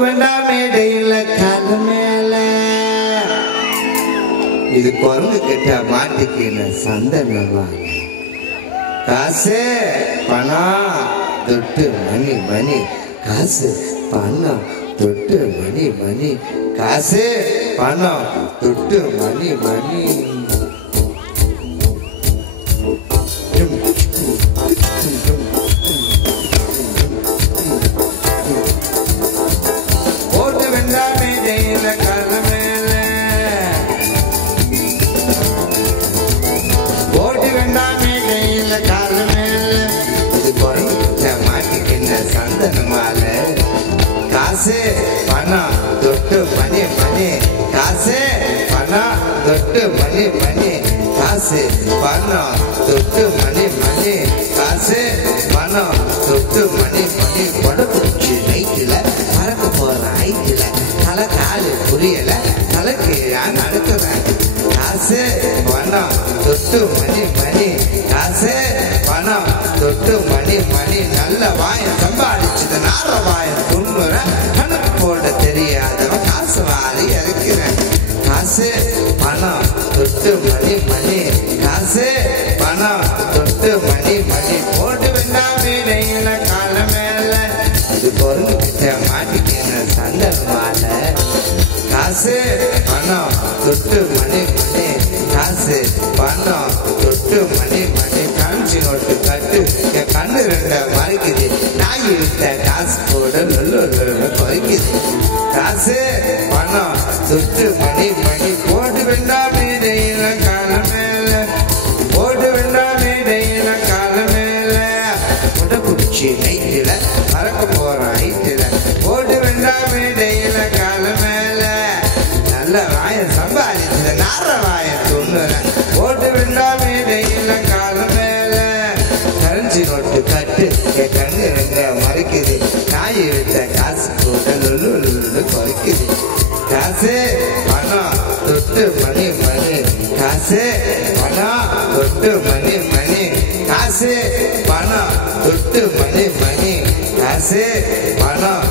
வேண்டாம் மேடையில் கால மேல இது குரங்கு கிட்ட மாட்டிக்கல சந்தனம் காசு பணம் தொட்டு மணி மணி காசு பணம் தொட்டு மணி மணி காசு பணம் தொட்டு மணி மணி போட்டு வெண்டாமே ஜெயில கால மேல போட்டு வெண்டாமே ஜெயில கால மேல இது குறைஞ்ச மாட்டிக்கின்ற சந்தன மாலை காசு பணம் தொட்டு மணி மணி காசு பணம் தொட்டு மணி மணி காசு பணம் தொட்டு மணி மணி காசு பணம் தொட்டு மணி மணி படக்குச்சி நைட்டில் பறக்க போற ஐட்டில் தலை காலு புரியல தலைக்கு நடத்துறேன் காசு பணம் தொட்டு மணி மணி காசு பணம் தொட்டு மணி மணி நல்ல வாயம் சம்பாதிச்சது நார வாயம் துண்ணுறேன் கணக்கு போட தெரியாதவன் காசு வாரி இறக்கிறேன் காசு பணம் தொட்டு மணி மணி காசு பணம் தொட்டு மணி மணி போட்டு வேண்டாம் வீடையில கால மேல இது பொருள் கிட்ட மாட்டிக்கிற சந்தன மாலை காசு பணம் தொட்டு மணி மணி காசு பணம் தொட்டு மணி மணி காஞ்சி நோட்டு கட்டு என் கண்ணு ரெண்ட மறைக்குது நாய் விட்ட காசு போட குறைக்குது காசு பணம் தொட்டு மணி மணி போட்டு வேண்டாம் வீடையில கால மேல போட்டு வேண்டாம் வீடையில கால மேல முடக்குச்சி நைட்டில மறக்க போற ஐட்டில போட்டு வேண்டாம் வீடையில கால மேல நல்ல வாயம் சம்பாதிச்சது நார வாயம் துண்ணுறேன் போட்டு வேண்டாம் வீடையில கால மேல கரஞ்சி நோட்டு கட்டு என் கண்ணு ரெண்ட மறைக்குது நாய் விட்ட காசு போட குறைக்குது காசு பணம் தொட்டு மணி மணி காசு பணம் தொட்டு மணி மணி காசு பணம் தொட்டு மணி மணி காசு பணம்